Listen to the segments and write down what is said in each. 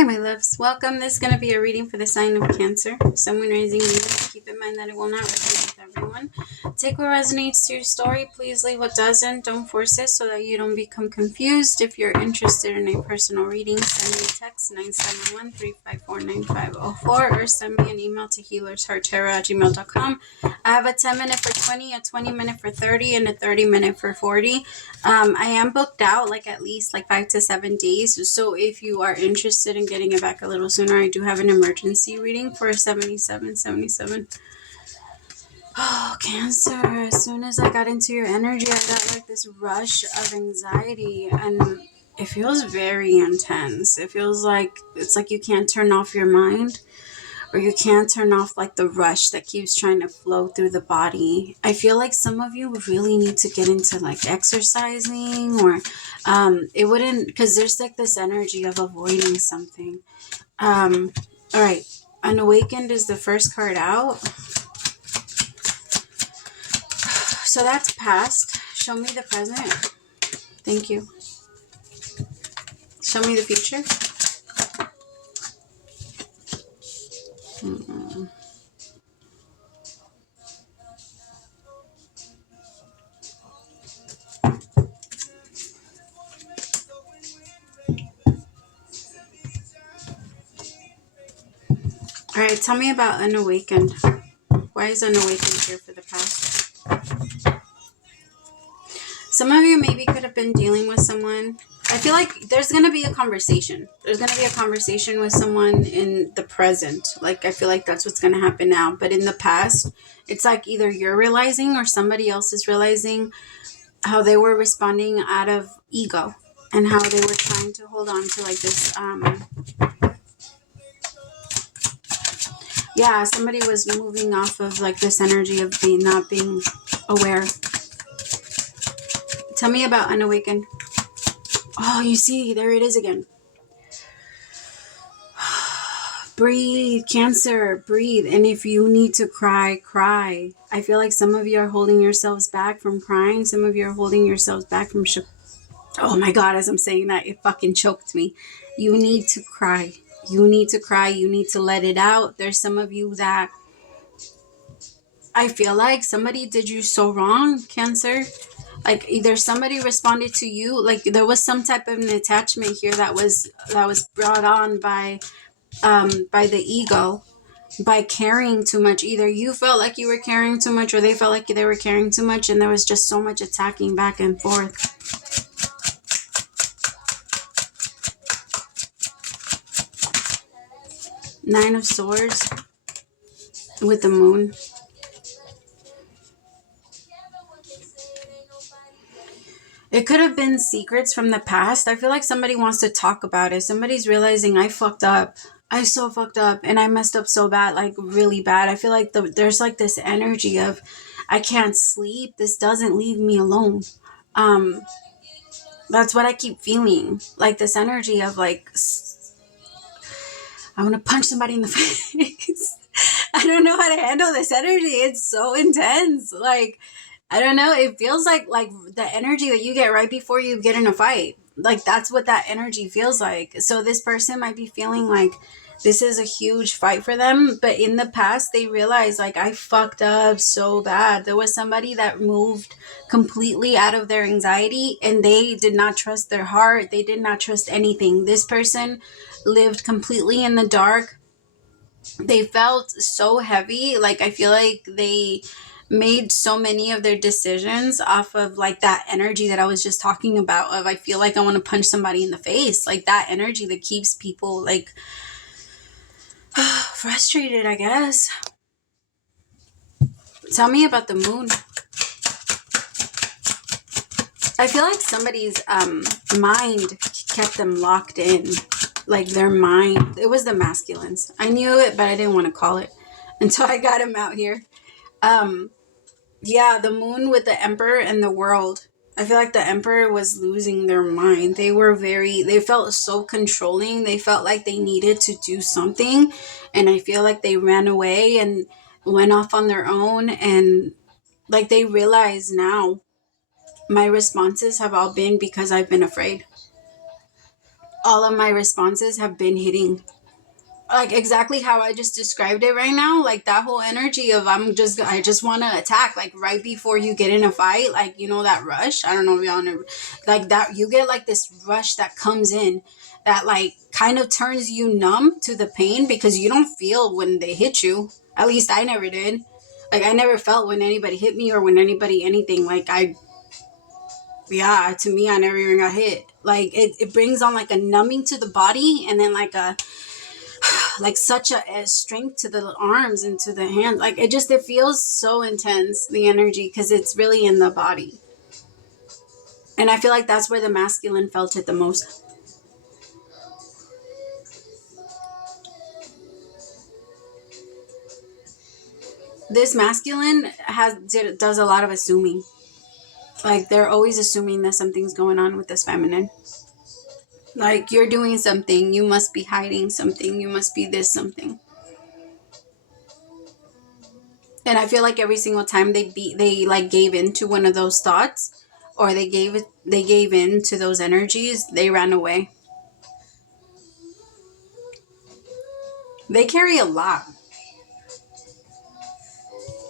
Hi, my loves. Welcome. This is going to be a reading for the sign of Cancer. Sun, Moon, Rising, Venus. Keep in mind that it will not resonate with everyone. Take what resonates to your story. Please leave what doesn't. Don't force it so that you don't become confused. If you're interested in a personal reading, send me a text 971-354-9504 or send me an email to HealersHeartTarot@gmail.com. I have a 10-minute for 20, a 20-minute for 30, and a 30-minute for 40. I am booked out at least 5 to 7 days. So if you are interested in getting it back a little sooner, I do have an emergency reading for 77. Oh, Cancer. As soon as I got into your energy, I got this rush of anxiety, and it feels very intense. It feels like it's like you can't turn off your mind, or you can't turn off the rush that keeps trying to flow through the body. I feel like some of you really need to get into exercising, or it wouldn't, because there's this energy of avoiding something. All right, Unawakened is the first card out. So that's past. Show me the present. Thank you. Show me the future. All right, tell me about Unawakened. Why is Unawakened here for the past? Some of you maybe could have been dealing with someone. I feel like there's going to be a conversation. There's going to be a conversation with someone in the present. I feel like that's what's going to happen now. But in the past, it's either you're realizing or somebody else is realizing how they were responding out of ego and how they were trying to hold on to this. Yeah, somebody was moving off of this energy of not being aware. Tell me about Unawakened. Oh, you see, there it is again. Breathe, Cancer, breathe. And if you need to cry, cry. I feel like some of you are holding yourselves back from crying. Some of you are holding yourselves back from oh my God, as I'm saying that, it fucking choked me. You need to cry. You need to cry. You need to let it out. There's some of you that I feel like somebody did you so wrong, Cancer. Either somebody responded to you, there was some type of an attachment here that was brought on by the ego, by caring too much. Either you felt like you were caring too much, or they felt like they were caring too much, and there was just so much attacking back and forth. Nine of Swords with the Moon. It could have been secrets from the past. I feel like somebody wants to talk about it. Somebody's realizing I fucked up. I so fucked up, and I messed up so bad, really bad. I feel like there's this energy of I can't sleep. This doesn't leave me alone. That's what I keep feeling. This energy of I want to punch somebody in the face. I don't know how to handle this energy. It's so intense. I don't know. It feels like the energy that you get right before you get in a fight. That's what that energy feels like. So this person might be feeling like this is a huge fight for them. But in the past, they realized I fucked up so bad. There was somebody that moved completely out of their anxiety, and they did not trust their heart. They did not trust anything. This person lived completely in the dark. They felt so heavy. I feel like they made so many of their decisions off of that energy that I was just talking about, of I feel like I want to punch somebody in the face. That energy that keeps people frustrated, I guess. Tell me about the Moon. I feel like somebody's mind kept them locked in. Their mind. It was the masculines. I knew it, but I didn't want to call it until I got him out here. Yeah, the Moon with the Emperor and the World. I feel like the Emperor was losing their mind. They felt so controlling. They felt like they needed to do something. And I feel like they ran away and went off on their own. And they realize now my responses have all been because I've been afraid. all of my responses have been hitting like exactly how I just described it right now. Like that whole energy of I just want to attack, like right before you get in a fight, like, you know, that rush. I don't know if y'all know, like that you get like this rush that comes in that like kind of turns you numb to the pain because you don't feel when they hit you. At least I never did. Like I never felt when anybody hit me or when anybody anything. Like yeah, to me, I never even got hit. Like it brings on like a numbing to the body, and then like such a strength to the arms and to the hands. Like it feels so intense, the energy, because it's really in the body. And I feel like that's where the masculine felt it the most. This masculine does a lot of assuming. Like they're always assuming that something's going on with this feminine. Like you're doing something, you must be hiding something, you must be this something. And I feel like every single time they like gave into one of those thoughts, or they gave in to those energies, they ran away. They carry a lot.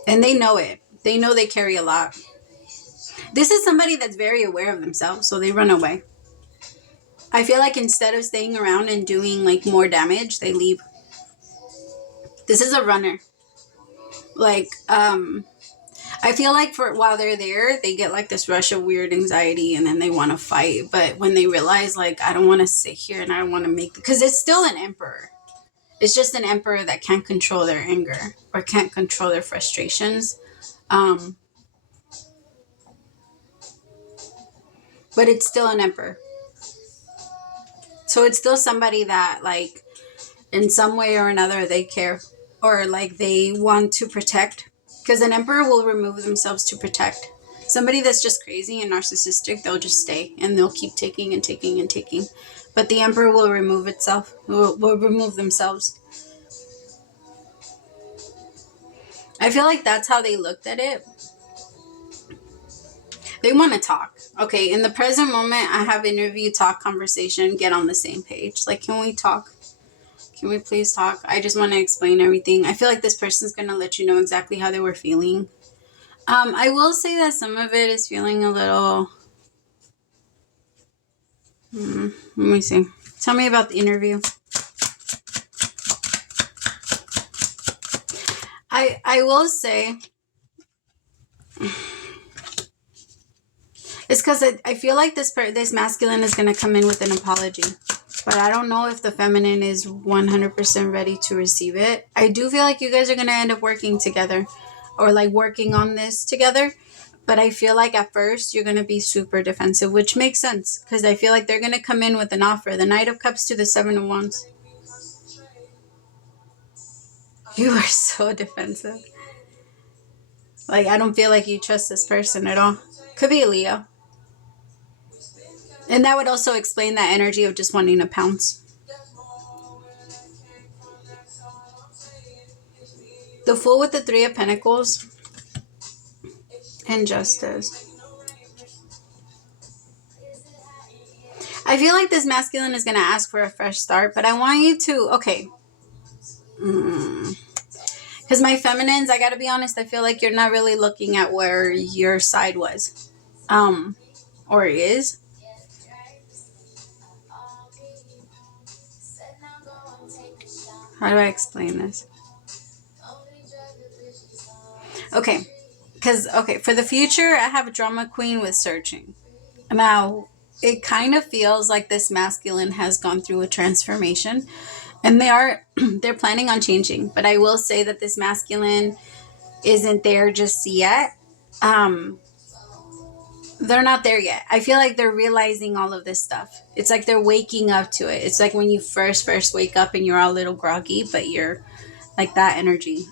And they know it. They know they carry a lot. This is somebody that's very aware of themselves, so they run away. I feel like instead of staying around and doing like more damage, they leave. This is a runner. Like, I feel like for while they're there, they get like this rush of weird anxiety and then they want to fight. But when they realize like, I don't want to sit here and I don't want to make, because it's still an emperor. It's just an emperor that can't control their anger or can't control their frustrations. But it's still an emperor. So it's still somebody that like in some way or another they care or like they want to protect, because an emperor will remove themselves to protect. Somebody that's just crazy and narcissistic, they'll just stay and they'll keep taking and taking and taking. But the emperor will remove itself, will remove themselves. I feel like that's how they looked at it. They want to talk. Okay, in the present moment, I have interview, talk, conversation, get on the same page. Like, can we talk? Can we please talk? I just want to explain everything. I feel like this person's going to let you know exactly how they were feeling. I will say that some of it is feeling a little... let me see. Tell me about the interview. I will say... It's because I feel like this masculine is going to come in with an apology. But I don't know if the feminine is 100% ready to receive it. I do feel like you guys are going to end up working together or like working on this together. But I feel like at first you're going to be super defensive, which makes sense because I feel like they're going to come in with an offer. The Knight of Cups to the Seven of Wands. You are so defensive. Like, I don't feel like you trust this person at all. Could be a Leo. And that would also explain that energy of just wanting to pounce. The Fool with the Three of Pentacles and Justice. I feel like this masculine is going to ask for a fresh start, but I want you to, okay. Because my feminines, I got to be honest, I feel like you're not really looking at where your side was. Or is. How do I explain this? Okay. Because, okay, for the future, I have a drama queen with searching. Now, it kind of feels like this masculine has gone through a transformation. And they're planning on changing. But I will say that this masculine isn't there just yet. They're not there yet. I feel like they're realizing all of this stuff. It's like they're waking up to it. It's like when you first wake up and you're all a little groggy, but you're like that energy.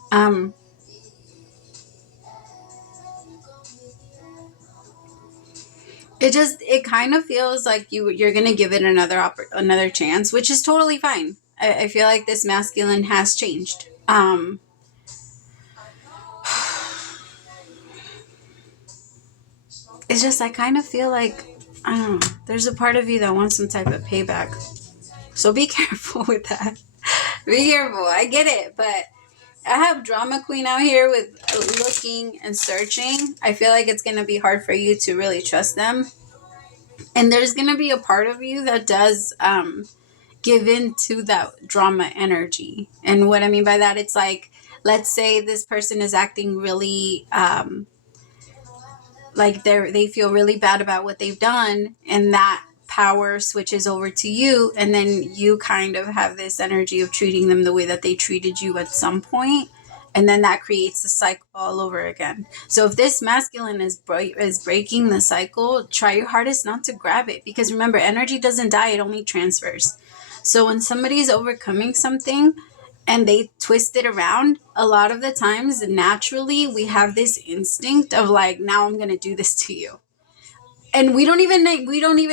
It kind of feels like you're gonna give it another chance, which is totally fine. I feel like this masculine has changed. It's just I kind of feel like, I don't know, there's a part of you that wants some type of payback. So be careful with that. Be careful. I get it, but I have drama queen out here with looking and searching. I feel like it's going to be hard for you to really trust them. And there's going to be a part of you that does give in to that drama energy. And what I mean by that, it's like, let's say this person is acting really like they feel really bad about what they've done, and that power switches over to you, and then you kind of have this energy of treating them the way that they treated you at some point, and then that creates the cycle all over again. So if this masculine is breaking the cycle, try your hardest not to grab it, because remember, energy doesn't die, it only transfers. So when somebody's overcoming something and they twist it around, a lot of the times naturally we have this instinct of like, now I'm going to do this to you. And we don't even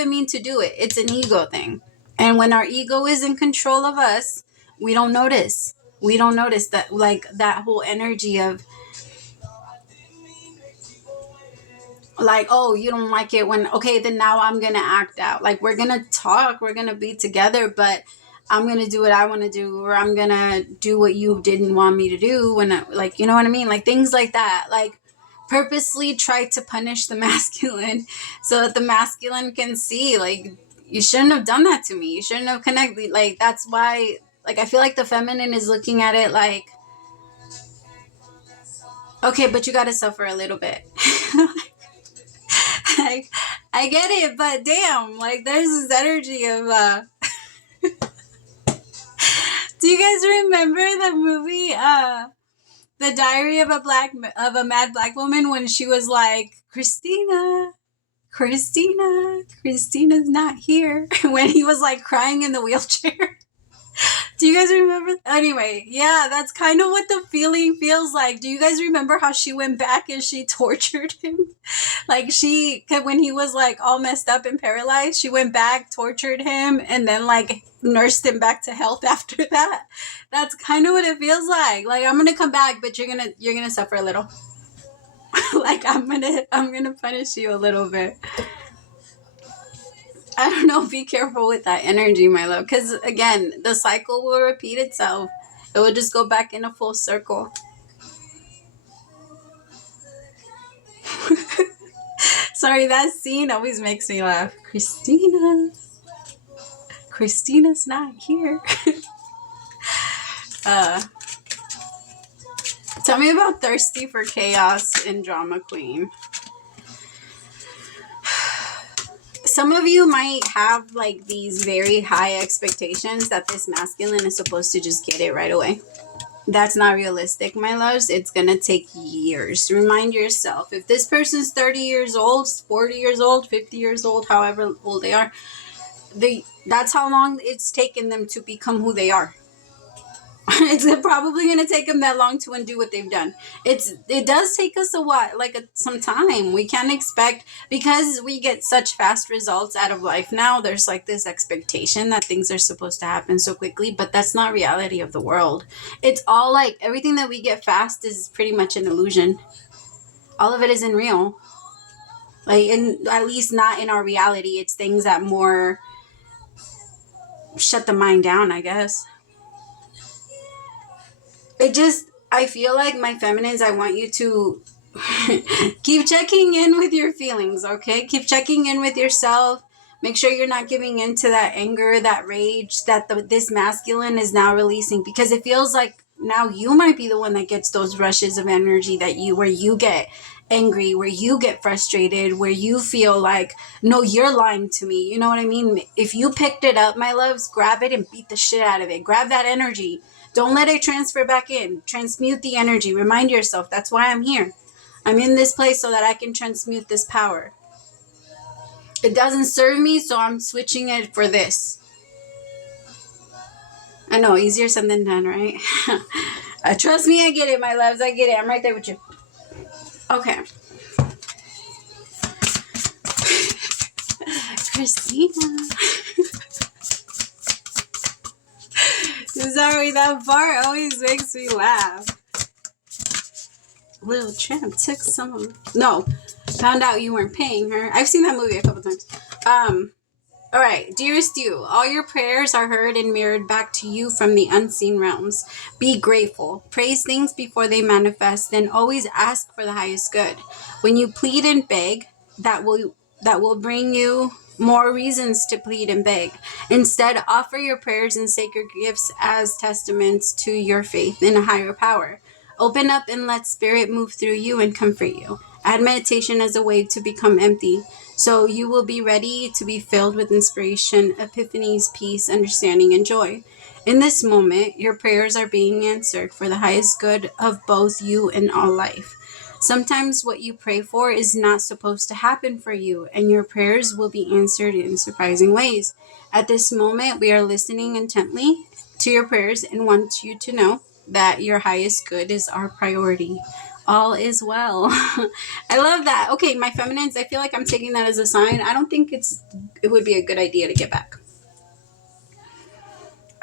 mean to do it. It's an ego thing. And when our ego is in control of us, we don't notice. We don't notice that, like, that whole energy of like, oh, you don't like it when, okay, then now I'm going to act out. Like, we're going to talk, we're going to be together, but I'm going to do what I want to do, or I'm going to do what you didn't want me to do when like, you know what I mean? Like things like that. Like purposely try to punish the masculine so that the masculine can see, like, you shouldn't have done that to me. You shouldn't have connected. Like, that's why, like, I feel like the feminine is looking at it like, okay, but you got to suffer a little bit. Like, I get it, but damn, like, there's this energy of, do you guys remember the movie, The Diary of a Mad Black Woman, when she was like, Christina's not here, when he was like crying in the wheelchair? Do you guys remember? Anyway, yeah, that's kind of what the feeling feels like. Do you guys remember how she went back and she tortured him? Like when he was like all messed up and paralyzed, she went back, tortured him, and then like nursed him back to health after that. That's kind of what it feels like. Like, I'm gonna come back, but you're gonna suffer a little. Like, I'm gonna punish you a little bit. I don't know. Be careful with that energy, my love. Because, again, the cycle will repeat itself. It will just go back in a full circle. Sorry, that scene always makes me laugh. Christina's not here. Tell me about Thirsty for Chaos and Drama Queen. Some of you might have like these very high expectations that this masculine is supposed to just get it right away. That's not realistic, my loves. It's going to take years. Remind yourself, if this person's 30 years old, 40 years old, 50 years old, however old they are, that's how long it's taken them to become who they are. It's probably going to take them that long to undo what they've done. It does take us a while, some time. We can't expect, because we get such fast results out of life now, there's like this expectation that things are supposed to happen so quickly, but that's not reality of the world. It's all like, everything that we get fast is pretty much an illusion. All of it isn't real. Like, at least not in our reality. It's things that more shut the mind down, I guess. I feel like, my feminines, I want you to keep checking in with your feelings, okay? Keep checking in with yourself. Make sure you're not giving in to that anger, that rage that this masculine is now releasing, because it feels like now you might be the one that gets those rushes of energy where you get angry, where you get frustrated, where you feel like, no, you're lying to me. You know what I mean? If you picked it up, my loves, grab it and beat the shit out of it. Grab that energy. Don't let it transfer back in. Transmute the energy. Remind yourself, that's why I'm here. I'm in this place so that I can transmute this power. It doesn't serve me, so I'm switching it for this. I know, easier said than done, right? Trust me, I get it, my loves. I get it. I'm right there with you. Okay. Christina. Sorry, that part always makes me laugh. Little Tramp took found out you weren't paying her. I've seen that movie a couple times. All right, dearest you, all your prayers are heard and mirrored back to you from the unseen realms. Be grateful, praise things before they manifest, and always ask for the highest good. When you plead and beg, that will bring you more reasons to plead and beg. Instead, offer your prayers and sacred gifts as testaments to your faith in a higher power. Open up and let spirit move through you and comfort you. Add meditation as a way to become empty, so you will be ready to be filled with inspiration, epiphanies, peace, understanding, and joy. In this moment, your prayers are being answered for the highest good of both you and all life. Sometimes what you pray for is not supposed to happen for you, and your prayers will be answered in surprising ways. At this moment, we are listening intently to your prayers and want you to know that your highest good is our priority. All is well. I love that. Okay, my feminines, I feel like I'm taking that as a sign. I don't think it would be a good idea to get back.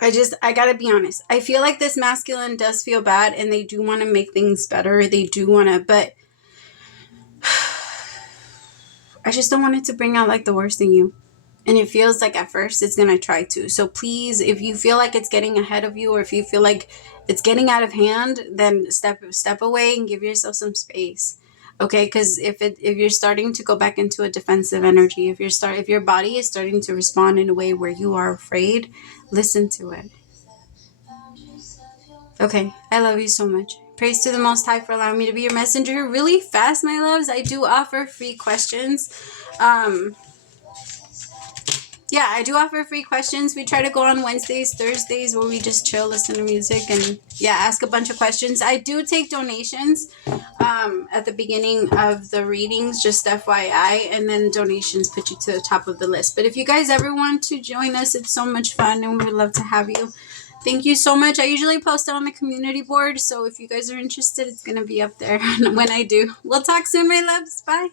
I gotta be honest. I feel like this masculine does feel bad and they do want to make things better. They do want to, but I just don't want it to bring out like the worst in you. And it feels like at first it's going to try to. So please, if you feel like it's getting ahead of you, or if you feel like it's getting out of hand, then step away and give yourself some space. Okay? Cuz if you're starting to go back into a defensive energy, if your body is starting to respond in a way where you are afraid, listen to it. Okay, I love you so much. Praise to the Most High for allowing me to be your messenger. Really fast, my loves. I do offer free questions. Yeah, I do offer free questions. We try to go on Wednesdays, Thursdays, where we just chill, listen to music, and yeah, ask a bunch of questions. I do take donations at the beginning of the readings, just FYI, and then donations put you to the top of the list. But if you guys ever want to join us, it's so much fun, and we would love to have you. Thank you so much. I usually post it on the community board, so if you guys are interested, it's going to be up there when I do. We'll talk soon, my loves. Bye.